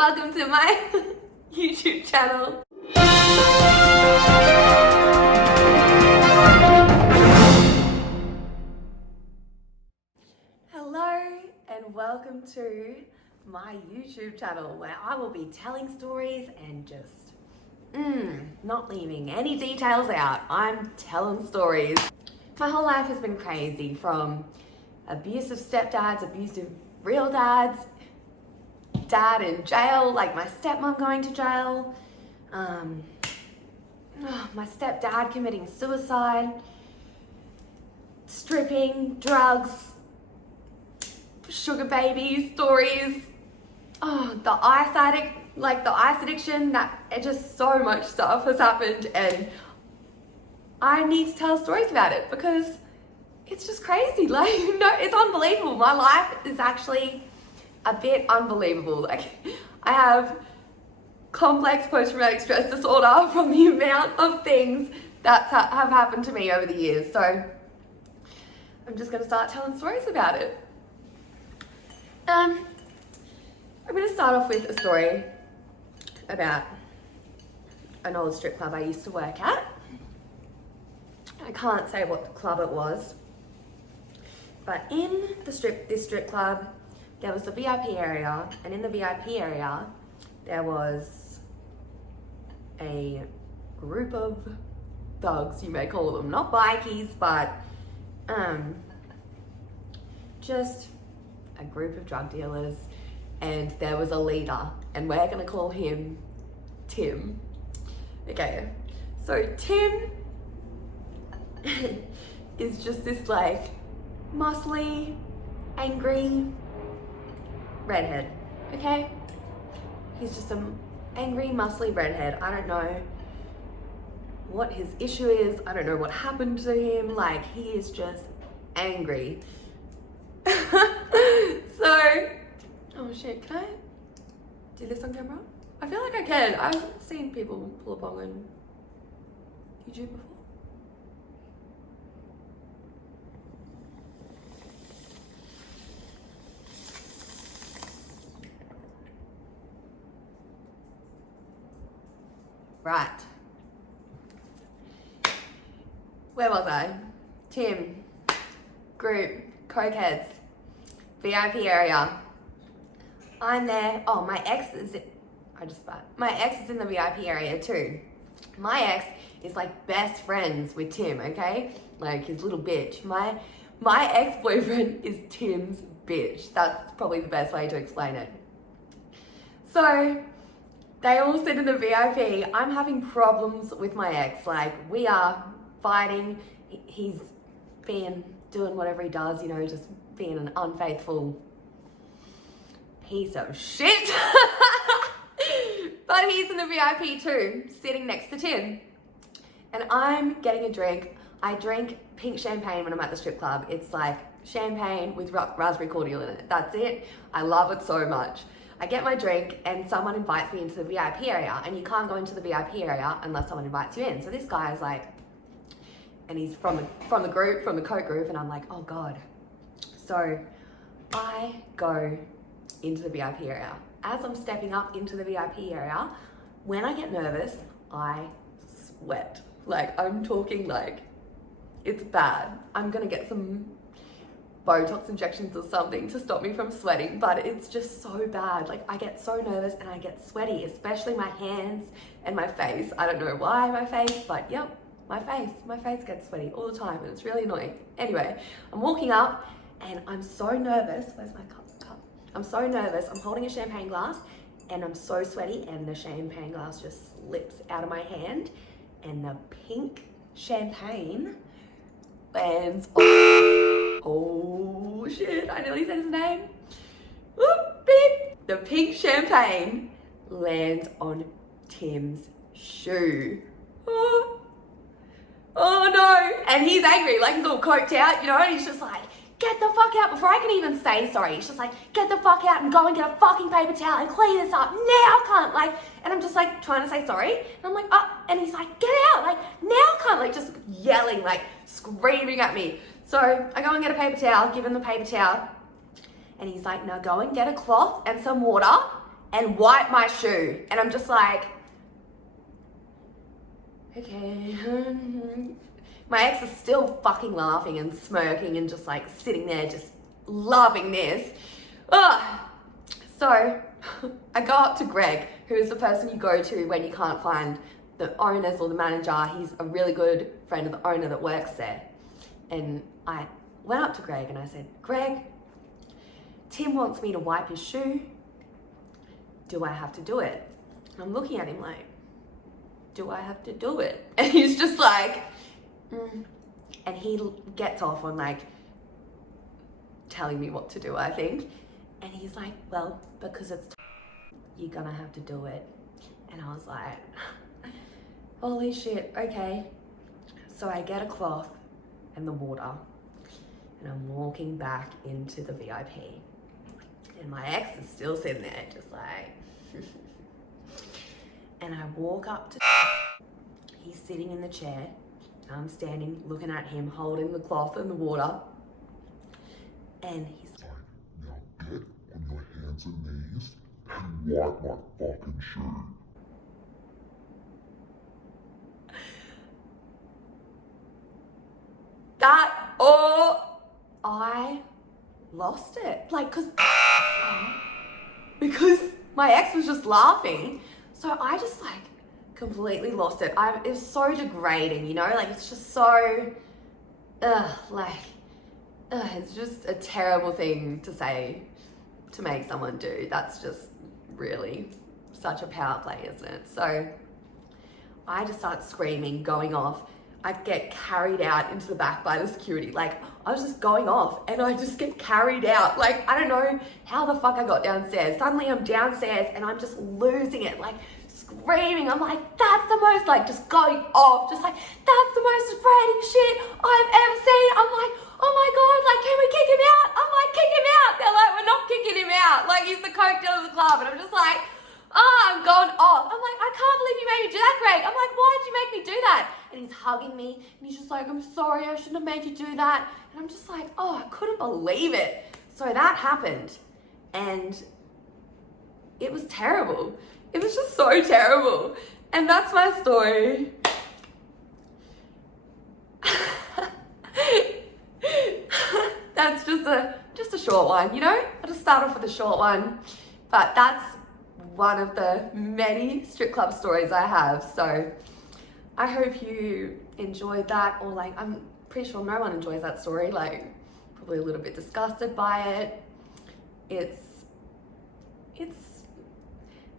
welcome to my YouTube channel. Hello and welcome to my YouTube channel where I will be telling stories and just not leaving any details out. I'm telling stories. My whole life has been crazy, from abusive stepdads, abusive real dads, dad in jail, like my stepmom going to jail, my stepdad committing suicide, stripping, drugs, sugar baby stories, the ice addiction, just so much stuff has happened, and I need to tell stories about it because it's just crazy. Like, it's unbelievable. My life is actually a bit unbelievable. Like, I have complex post-traumatic stress disorder from the amount of things that have happened to me over the years. So I'm just going to start telling stories about it. I'm going to start off with a story about an old strip club I used to work at. I can't say what club it was, but in this strip club, there was the VIP area, and in the VIP area, there was a group of thugs, you may call them, not bikies, but just a group of drug dealers, and there was a leader, and we're gonna call him Tim. Okay, so Tim is just this like muscly, angry redhead, okay? He's just an angry, muscly redhead. I don't know what his issue is. I don't know what happened to him. Like, he is just angry. So, oh shit, can I do this on camera? I feel like I can. I've seen people pull up on YouTube before. Right. Where was I? Tim, group, cokeheads, VIP area. I'm there. Oh, my ex is in the VIP area too. My ex is like best friends with Tim, okay? Like his little bitch. My ex-boyfriend is Tim's bitch. That's probably the best way to explain it. So they all sit in the VIP. I'm having problems with my ex. Like, we are fighting. He's been doing whatever he does, just being an unfaithful piece of shit. But he's in the VIP too, sitting next to Tim. And I'm getting a drink. I drink pink champagne when I'm at the strip club. It's like champagne with raspberry cordial in it. That's it. I love it so much. I get my drink and someone invites me into the VIP area, and you can't go into the VIP area unless someone invites you in. So this guy is like, and he's from the group, from the coke group, and I'm like, oh God. So I go into the VIP area. As I'm stepping up into the VIP area, when I get nervous, I sweat. Like, I'm talking like, it's bad. I'm gonna get some Botox injections or something to stop me from sweating, but it's just so bad. Like, I get so nervous and I get sweaty, especially my hands and my face. I don't know why my face, but yep, my face gets sweaty all the time, and it's really annoying. Anyway, I'm walking up and I'm so nervous. Where's my cup? I'm so nervous. I'm holding a champagne glass and I'm so sweaty, and the champagne glass just slips out of my hand and the pink champagne lands on... Oh shit, I nearly said his name. Oop, beep. The pink champagne lands on Tim's shoe. Oh no. And he's angry, like he's all coked out, and he's just like, get the fuck out. Before I can even say sorry, he's just like, get the fuck out and go and get a fucking paper towel and clean this up now, cunt. Like, and I'm just like trying to say sorry. And I'm like, and he's like, get out, like now, cunt. Like, just yelling, like screaming at me. So I go and get a paper towel, give him the paper towel. And he's like, now go and get a cloth and some water and wipe my shoe. And I'm just like, okay. My ex is still fucking laughing and smirking and just like sitting there just loving this. Ugh. So I go up to Greg, who is the person you go to when you can't find the owners or the manager. He's a really good friend of the owner that works there. And I went up to Greg and I said, Greg, Tim wants me to wipe his shoe. Do I have to do it? And I'm looking at him like, do I have to do it? And he's just like, and he gets off on like telling me what to do, I think. And he's like, well, because it's you're gonna have to do it. And I was like, holy shit, okay. So I get a cloth and the water and I'm walking back into the VIP. And my ex is still sitting there just like, and I walk up to, he's sitting in the chair. I'm standing looking at him holding the cloth and the water. And he's like, now get on your hands and knees and wipe my fucking shoe. I lost it. Like, because my ex was just laughing. So I just like completely lost it. It was so degrading, you know? Like, it's just so, it's just a terrible thing to say, to make someone do. That's just really such a power play, isn't it? So I just start screaming, going off. I get carried out into the back by the security. Like, I was just going off and I just get carried out. Like, I don't know how the fuck I got downstairs. Suddenly I'm downstairs and I'm just losing it, like screaming. I'm like, that's the most, like, just going off. Just like, that's the most degrading shit I've ever seen. I'm like, oh my God, like, can we kick him out? I'm like, kick him out. They're like, we're not kicking him out. Like, he's the coke dealer of the club. And I'm just like, I'm going off. I'm like, I can't believe you made me do that, Greg. I'm like, why did you make me do that? And he's hugging me and he's just like, I'm sorry, I shouldn't have made you do that. And I'm just like, oh, I couldn't believe it. So that happened and it was terrible. It was just so terrible. And that's my story. That's just a short one, you know? I just start off with a short one, but that's one of the many strip club stories I have. So I hope you enjoyed that, or like, I'm pretty sure no one enjoys that story, like probably a little bit disgusted by it. It's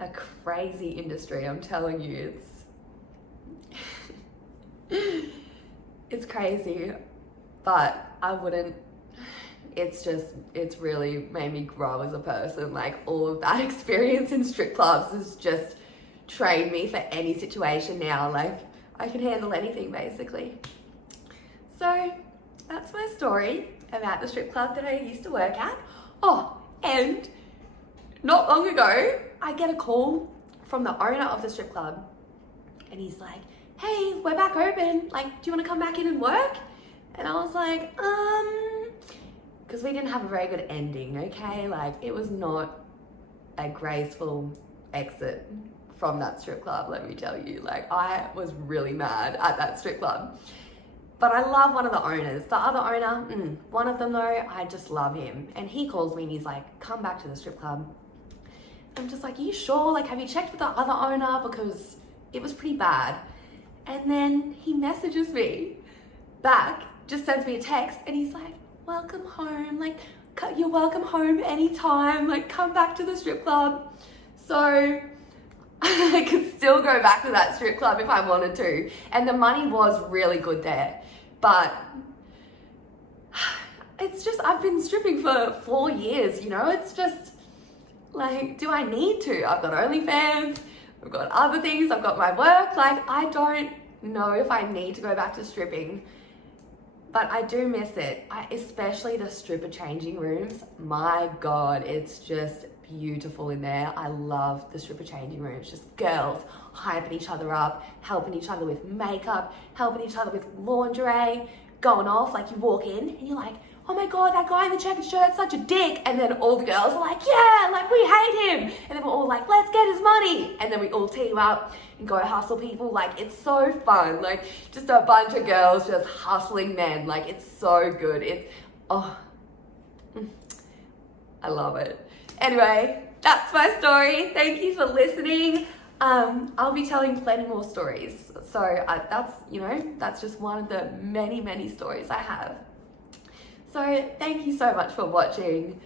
a crazy industry, I'm telling you. It's crazy, but I wouldn't, it's really made me grow as a person. Like, all of that experience in strip clubs has just trained me for any situation now. Like, I can handle anything basically. So that's my story about the strip club that I used to work at. Oh, and not long ago, I get a call from the owner of the strip club and he's like, hey, we're back open. Like, do you want to come back in and work? And I was like, because we didn't have a very good ending, okay? Like, it was not a graceful exit from that strip club, let me tell you. Like, I was really mad at that strip club. But I love one of the owners. The other owner, one of them though, I just love him. And he calls me and he's like, come back to the strip club. I'm just like, are you sure? Like, have you checked with the other owner? Because it was pretty bad. And then he messages me back, just sends me a text and he's like, welcome home. Like, you're welcome home anytime. Like, come back to the strip club. So I could still go back to that strip club if I wanted to. And the money was really good there. But it's just, I've been stripping for 4 years, you know? It's just like, do I need to? I've got OnlyFans, I've got other things, I've got my work. Like, I don't know if I need to go back to stripping, but I do miss it. Especially the stripper changing rooms. My God, it's just beautiful in there. I love the stripper changing rooms. Just girls hyping each other up, helping each other with makeup, helping each other with lingerie, going off. Like, you walk in and you're like, oh my God, that guy in the checkered shirt's such a dick. And then all the girls are like, yeah, like we hate him. And then we're all like, let's get his money. And then we all team up and go hustle people. Like, it's so fun. Like, just a bunch of girls just hustling men. Like, it's so good. I love it. Anyway, that's my story. Thank you for listening. I'll be telling plenty more stories. So that's just one of the many, many stories I have. So thank you so much for watching.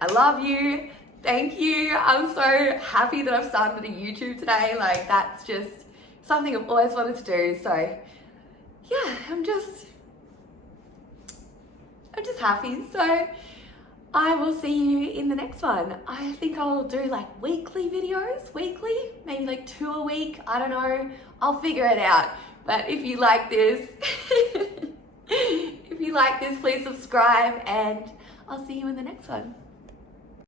I love you. Thank you. I'm so happy that I've started a YouTube today. Like, that's just something I've always wanted to do. So yeah, I'm just happy. So I will see you in the next one. I think I'll do like weekly videos, maybe like 2 a week. I don't know. I'll figure it out. But if you like this, please subscribe, and I'll see you in the next one.